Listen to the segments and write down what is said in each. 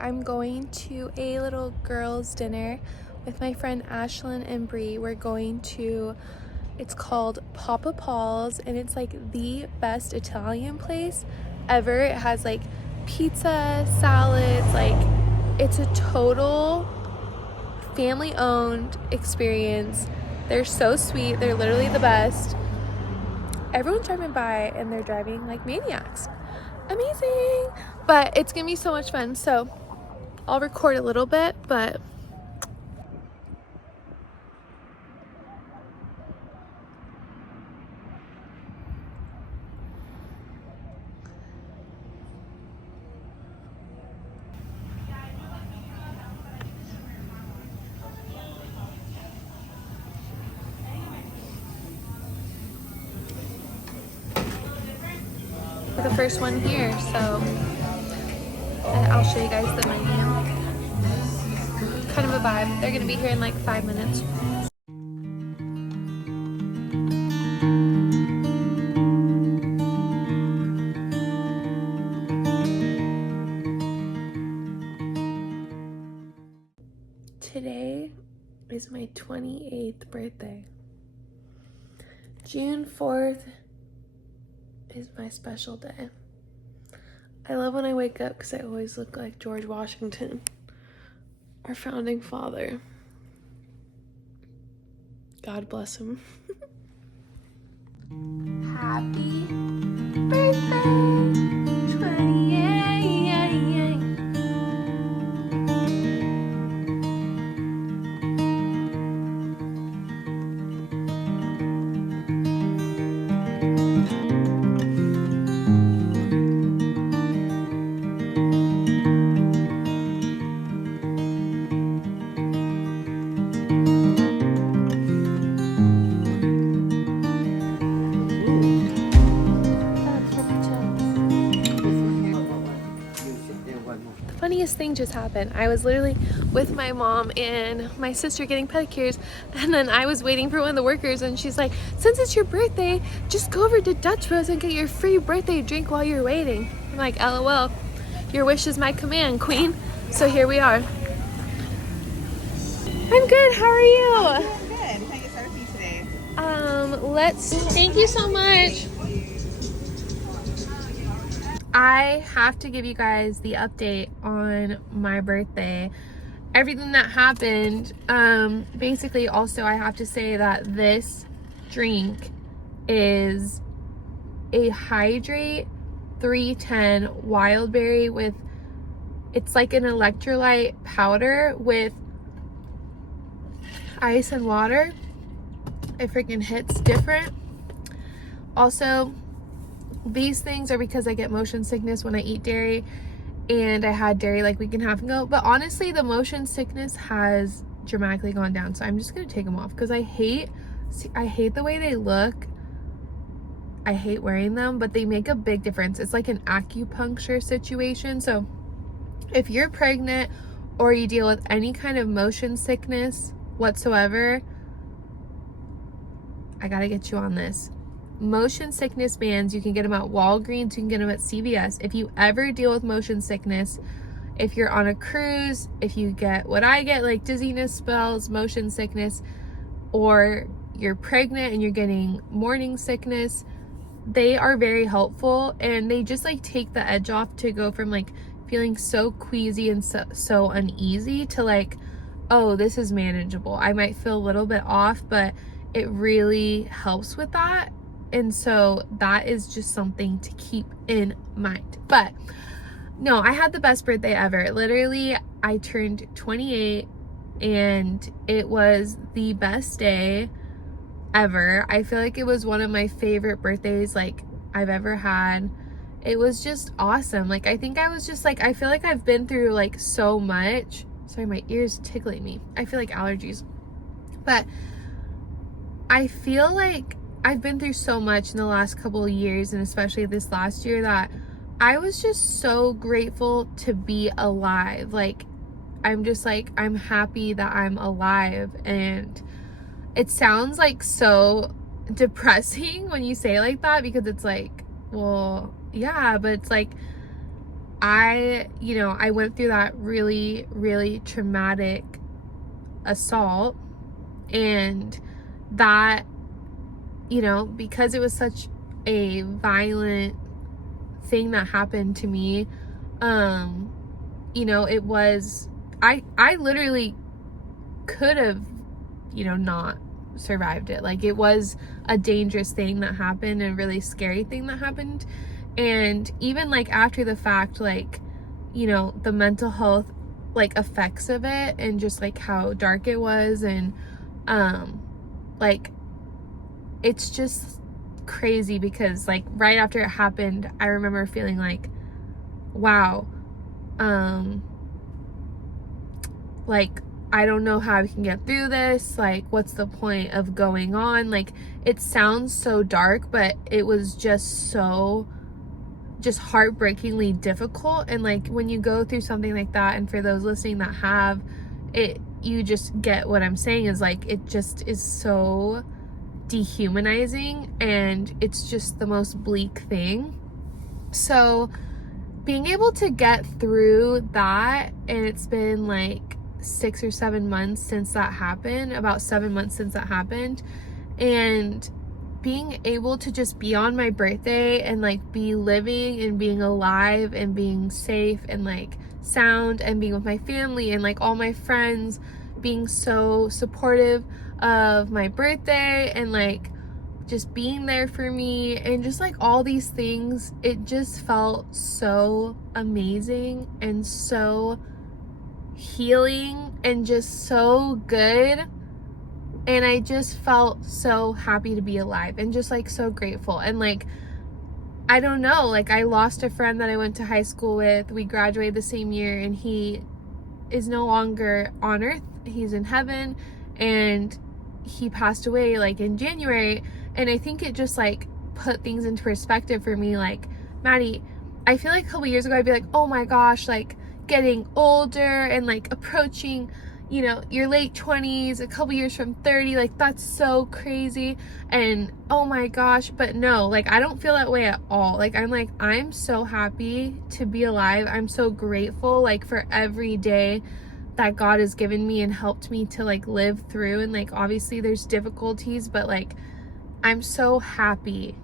I'm going to a little girls' dinner with my friend Ashlyn and Bree. We're going to, it's called Papa Paul's, and it's like the best Italian place ever. It has like pizza, salads, like it's a total family-owned experience. They're so sweet. They're literally the best. Everyone's driving by and they're driving like maniacs. Amazing. But it's gonna be so much fun. So I'll record a little bit, but we're the first one here, so I'll show you guys the menu. Kind of a vibe. They're gonna be here in like 5 minutes. Today is my 28th birthday. June 4th is my special day. I love when I wake up because I always look like George Washington, our founding father. God bless him. Happy birthday, 28. Funniest thing just happened. I was literally with my mom and my sister getting pedicures, and then I was waiting for one of the workers, and she's like, since it's your birthday, just go over to Dutch Bros and get your free birthday drink while you're waiting. I'm like, LOL, your wish is my command, queen. So here we are. I'm good, how are you? I'm doing good. Can I get started with you today? Thank you so much. I have to give you guys the update on my birthday, everything that happened. Basically, also I have to say that this drink is a Hydrate 310 wild berry with, it's like an electrolyte powder with ice and water. It freaking hits different. Also, these things are because I get motion sickness when I eat dairy, and I had dairy like a week and a half ago, but honestly the motion sickness has dramatically gone down, so I'm just gonna take them off because I hate the way they look. I hate wearing them, but they make a big difference. It's like an acupuncture situation. So if you're pregnant or you deal with any kind of motion sickness whatsoever, I gotta get you on this. Motion sickness bands, you can get them at Walgreens, you can get them at CVS. If you ever deal with motion sickness, if you're on a cruise, if you get what I get, like dizziness spells, motion sickness, or you're pregnant and you're getting morning sickness, they are very helpful, and they just like take the edge off to go from like feeling so queasy and so uneasy to like, oh, this is manageable. I might feel a little bit off, but it really helps with that. And so that is just something to keep in mind. But no, I had the best birthday ever. Literally, I turned 28 and it was the best day ever. I feel like it was one of my favorite birthdays like I've ever had. It was just awesome. Like, I think I was just like, I feel like I've been through like so much. Sorry, my ear's tickling me. I feel like allergies. But I feel like I've been through so much in the last couple of years, and especially this last year, that I was just so grateful to be alive. Like, I'm just like, I'm happy that I'm alive. And it sounds like so depressing when you say it like that, because it's like, well, yeah, but it's like, I went through that really, really traumatic assault, and that, because it was such a violent thing that happened to me, it was, I literally could have, not survived it. Like, it was a dangerous thing that happened, and a really scary thing that happened. And even like after the fact, like, the mental health like effects of it, and just like how dark it was, and like, it's just crazy, because like right after it happened, I remember feeling like, wow, like, I don't know how I can get through this. Like, what's the point of going on? Like, it sounds so dark, but it was just heartbreakingly difficult. And like, when you go through something like that, and for those listening that have it, you just get what I'm saying, is like, it just is so dehumanizing, and it's just the most bleak thing. So being able to get through that, and it's been like 6 or 7 months since that happened, about 7 months since that happened, and being able to just be on my birthday and like be living and being alive and being safe and like sound, and being with my family and like all my friends being so supportive of my birthday, and like just being there for me, and just like all these things, it just felt so amazing and so healing and just so good. And I just felt so happy to be alive, and just like so grateful. And like, I don't know, like, I lost a friend that I went to high school with. We graduated the same year, and he is no longer on earth. He's in heaven, and he passed away like in January. And I think it just like put things into perspective for me. Like, Maddie, I feel like a couple years ago I'd be like, oh my gosh, like getting older and like approaching, your late 20s, a couple years from 30, like that's so crazy, and oh my gosh. But no, like, I don't feel that way at all. Like, I'm so happy to be alive. I'm so grateful, like, for every day that God has given me and helped me to like live through. And like, obviously there's difficulties, but like, I'm so happy,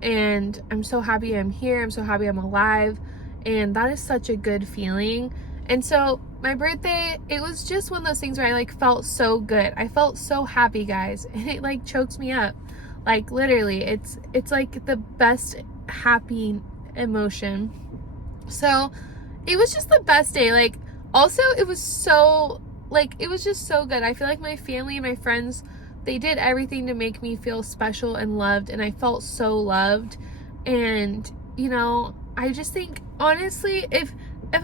and I'm so happy I'm here. I'm so happy I'm alive, and that is such a good feeling. And so my birthday, it was just one of those things where I like felt so good. I felt so happy, guys, and it like chokes me up. Like, literally, it's like the best happy emotion. So it was just the best day. Like, also, it was just so good. I feel like my family and my friends, they did everything to make me feel special and loved, and I felt so loved. And I just think, honestly, if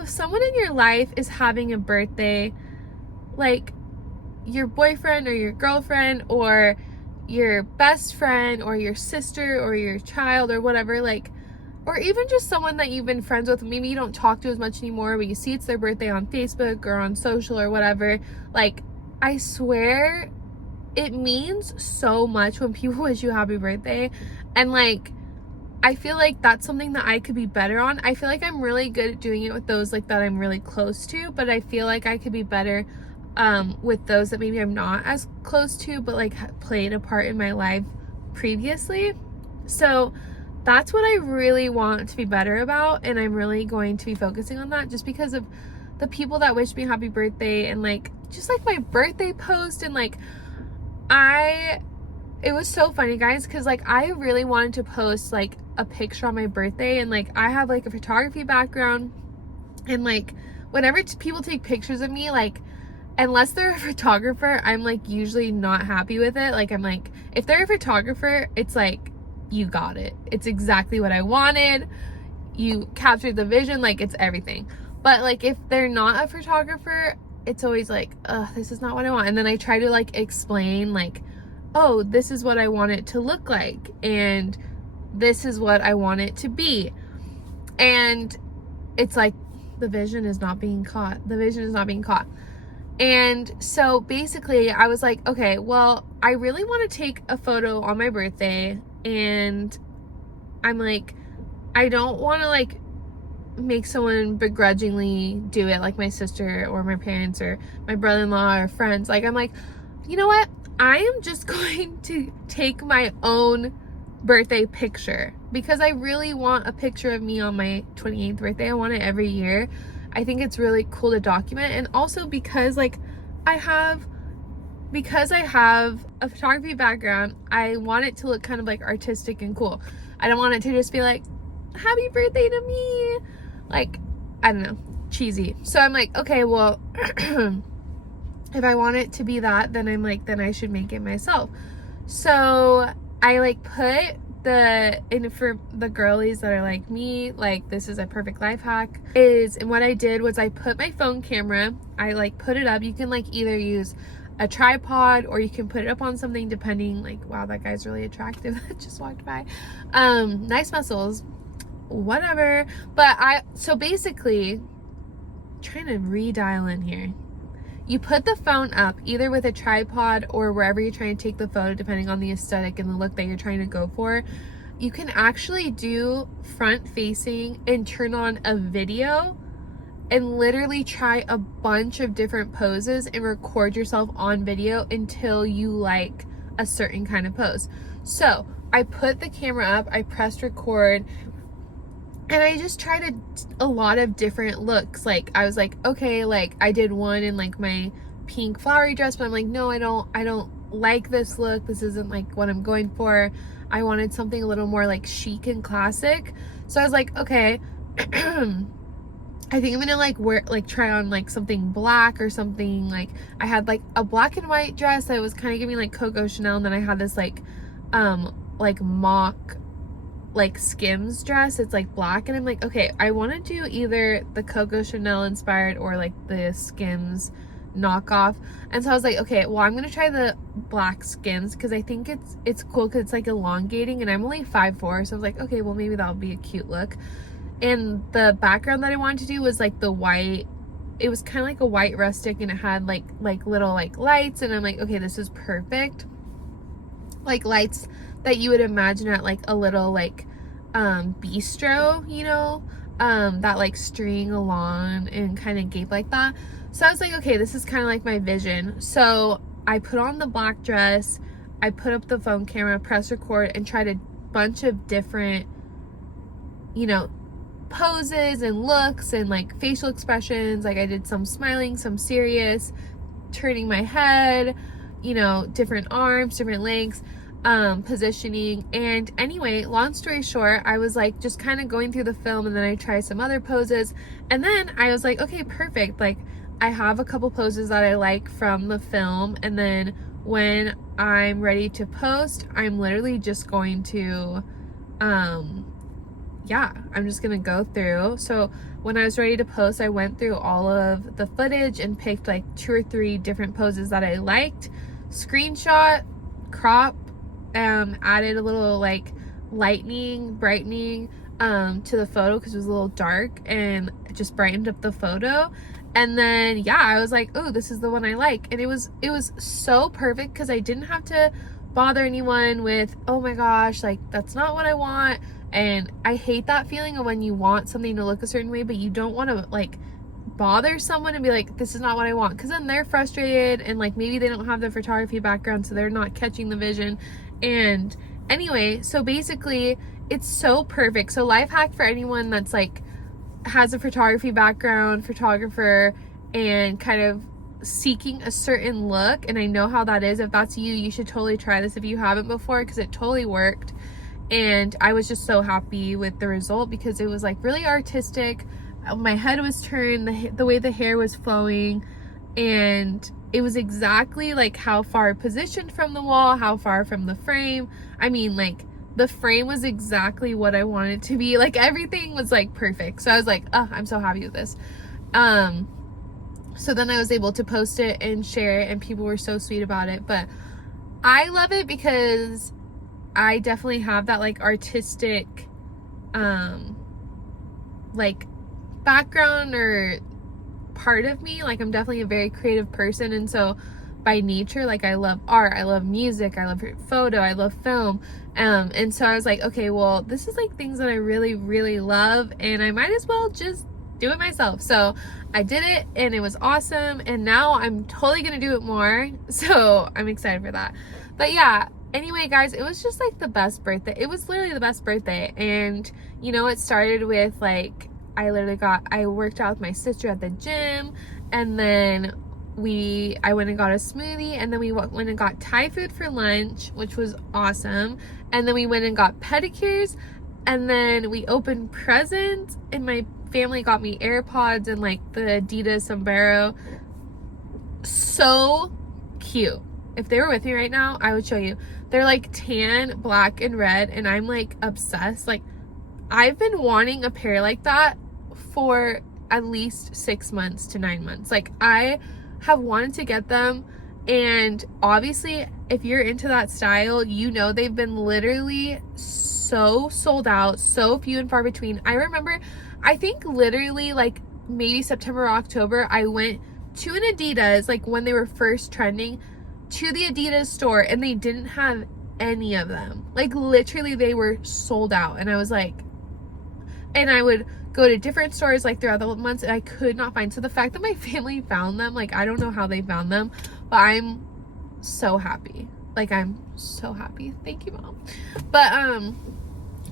someone in your life is having a birthday, like your boyfriend or your girlfriend or your best friend or your sister or your child or whatever, like, or even just someone that you've been friends with, maybe you don't talk to as much anymore, but you see it's their birthday on Facebook or on social or whatever, like, I swear it means so much when people wish you happy birthday. And like, I feel like that's something that I could be better on. I feel like I'm really good at doing it with those like that I'm really close to, but I feel like I could be better with those that maybe I'm not as close to, but like played a part in my life previously. So that's what I really want to be better about, and I'm really going to be focusing on that, just because of the people that wish me happy birthday, and like just like my birthday post. And like, it was so funny, guys, because like I really wanted to post like a picture on my birthday, and like I have like a photography background, and like whenever people take pictures of me, like, unless they're a photographer, I'm like usually not happy with it. Like, I'm like, if they're a photographer, it's like, you got it, it's exactly what I wanted, you captured the vision, like it's everything. But like, if they're not a photographer, it's always like, this is not what I want. And then I try to like explain, like, oh, this is what I want it to look like, and this is what I want it to be. And it's like, the vision is not being caught. And so basically I was like, okay, well, I really want to take a photo on my birthday, and I'm like, I don't want to like make someone begrudgingly do it, like my sister or my parents or my brother-in-law or friends. Like, I'm like, you know what? I am just going to take my own birthday picture because I really want a picture of me on my 28th birthday. I want it every year. I think it's really cool to document, and also because like I have a photography background, I want it to look kind of like artistic and cool. I don't want it to just be like, happy birthday to me, like, I don't know, cheesy. So I'm like, okay, well, if I want it to be that, then I'm like, then I should make it myself. So I like put for the girlies that are like me, like, this is a perfect life hack, and what I did was I put my phone camera, I like put it up. You can like either use a tripod or you can put it up on something, depending. Like, wow, that guy's really attractive that just walked by. Nice muscles, whatever. But so basically, trying to redial in here, you put the phone up either with a tripod or wherever you're trying to take the photo, depending on the aesthetic and the look that you're trying to go for. You can actually do front facing and turn on a video and literally try a bunch of different poses and record yourself on video until you like a certain kind of pose. So I put the camera up, I pressed record, and I just tried a lot of different looks. Like, I was like, okay, like I did one in like my pink flowery dress, but I'm like, no, I don't like this look. This isn't like what I'm going for. I wanted something a little more like chic and classic. So I was like, okay, I think I'm gonna like try on like something black or something. Like, I had like a black and white dress that was kind of giving like Coco Chanel, and then I had this like mock like Skims dress. It's like black, and I'm like, okay, I want to do either the Coco Chanel inspired or like the Skims knockoff. And so I was like, okay, well, I'm gonna try the black Skims because I think it's cool because it's like elongating, and I'm only 5'4", so I was like, okay, well, maybe that'll be a cute look. And the background that I wanted to do was like the white, it was kind of like a white rustic, and it had like little like lights, and I'm like, okay, this is perfect. Like lights that you would imagine at like a little like bistro, you know, that like string along and kind of gape like that. So I was like, okay, this is kind of like my vision. So I put on the black dress, I put up the phone camera, press record, and tried a bunch of different, you know, poses and looks and like facial expressions. Like, I did some smiling, some serious, turning my head, you know, different arms, different lengths, positioning. And anyway, long story short, I was like just kind of going through the film, and then I tried some other poses, and then I was like, okay, perfect. Like, I have a couple poses that I like from the film, and then when I'm ready to post, I'm literally just going to I'm just gonna go through. So when I was ready to post, I went through all of the footage and picked like 2 or 3 different poses that I liked, screenshot, crop, added a little like lightning, brightening to the photo because it was a little dark, and it just brightened up the photo. And then I was like, oh, this is the one I like. And it was so perfect because I didn't have to bother anyone with, oh my gosh, like that's not what I want. And I hate that feeling of when you want something to look a certain way, but you don't want to like bother someone and be like, this is not what I want, because then they're frustrated, and like maybe they don't have the photography background, so they're not catching the vision. And anyway, so basically it's so perfect. So life hack for anyone that's like has a photography background, photographer, and kind of seeking a certain look, and I know how that is. If that's you, you should totally try this if you haven't before, because it totally worked. And I was just so happy with the result because it was like really artistic. My head was turned, the way the hair was flowing, and it was exactly like how far positioned from the wall, how far from the frame. I mean, like the frame was exactly what I wanted it to be. Like everything was like perfect. So I was like, oh, I'm so happy with this. So then I was able to post it and share it, and people were so sweet about it. But I love it because I definitely have that like artistic like background or part of me. Like, I'm definitely a very creative person, and so by nature, like I love art, I love music, I love photo, I love film. And so I was like, okay, well, this is like things that I really, really love, and I might as well just do it myself. So I did it, and it was awesome, and now I'm totally gonna do it more. So I'm excited for that. But yeah, anyway, guys, it was just like the best birthday. It was literally the best birthday. And you know, it started with like, I worked out with my sister at the gym, and then I went and got a smoothie, and then we went and got Thai food for lunch, which was awesome. And then we went and got pedicures, and then we opened presents, and my family got me AirPods and like the Adidas sombrero. So cute. If they were with me right now, I would show you. They're like tan, black, and red, and I'm like obsessed. Like, I've been wanting a pair like that for at least 6 months to 9 months. Like, I have wanted to get them, and obviously if you're into that style, you know they've been literally so sold out, so few and far between. I remember, I think literally like maybe September or October, I went to an Adidas, like when they were first trending, to the Adidas store, and they didn't have any of them. Like, literally they were sold out, and I was like, and I would go to different stores like throughout the months, and I could not find. So the fact that my family found them, like, I don't know how they found them, but I'm so happy. Like, I'm so happy. Thank you, Mom. But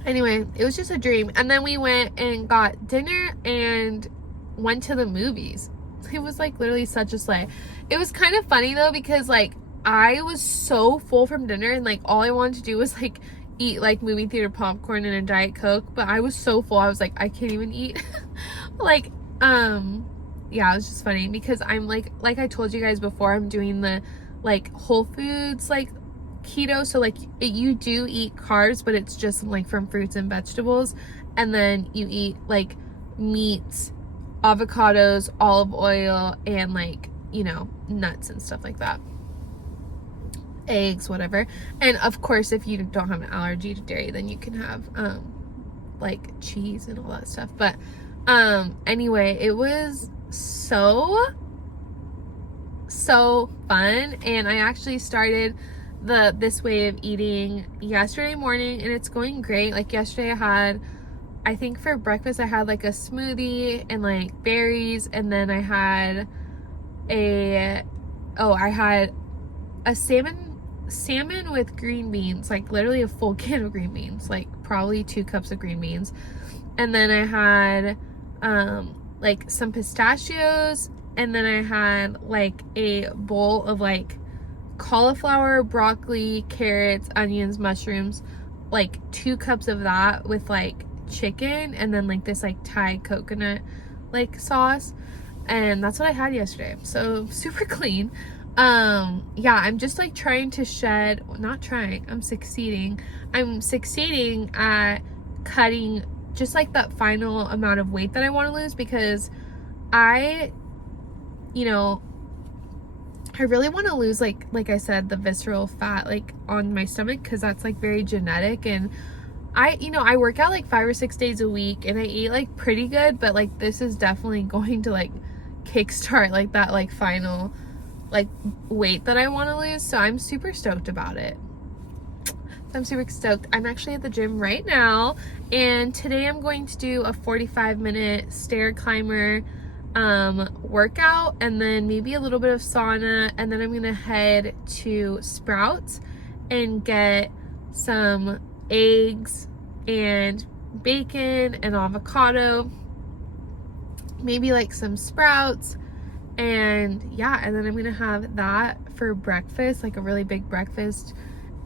anyway, it was just a dream. And then we went and got dinner and went to the movies. It was like literally such a sleigh. It was kind of funny though, because like I was so full from dinner, and like all I wanted to do was like eat like movie theater popcorn and a Diet Coke, but I was so full, I was like, I can't even eat. Like, yeah, it was just funny because I'm like I told you guys before, I'm doing the like Whole Foods like keto, so like you do eat carbs, but it's just like from fruits and vegetables, and then you eat like meats, avocados, olive oil, and like, you know, nuts and stuff like that, eggs, whatever. And of course, if you don't have an allergy to dairy, then you can have like cheese and all that stuff. But anyway, it was so fun, and I actually started this way of eating yesterday morning, and it's going great. Like yesterday I think for breakfast I had like a smoothie and like berries, and then I had a salmon with green beans, like literally a full can of green beans, like probably 2 cups of green beans. And then I had like some pistachios, and then I had like a bowl of like cauliflower, broccoli, carrots, onions, mushrooms, like 2 cups of that with like chicken, and then like this like Thai coconut like sauce. And that's what I had yesterday. So super clean. Yeah, I'm just like trying to shed, not trying, I'm succeeding at cutting just like that final amount of weight that I want to lose, because I really want to lose like I said, the visceral fat like on my stomach, because that's like very genetic. And I work out like 5 or 6 days a week, and I eat like pretty good, but like this is definitely going to like kickstart like that like final like weight that I want to lose. So I'm super stoked about it. I'm super stoked. I'm actually at the gym right now, and today I'm going to do a 45-minute stair climber workout, and then maybe a little bit of sauna, and then I'm gonna head to Sprouts and get some eggs and bacon and avocado, maybe like some Sprouts, and yeah, and then I'm gonna have that for breakfast, like a really big breakfast,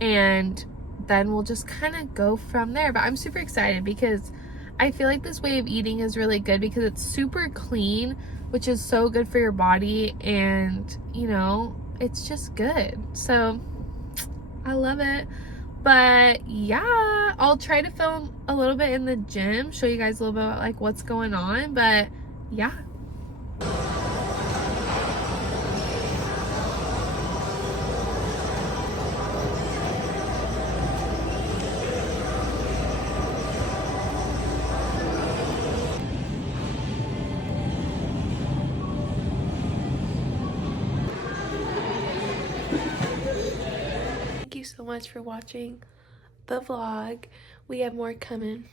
and then we'll just kind of go from there. But I'm super excited because I feel like this way of eating is really good because it's super clean, which is so good for your body, and you know, it's just good. So I love it. But yeah, I'll try to film a little bit in the gym, show you guys a little bit about like what's going on. But yeah. so much for watching the vlog. We have more coming.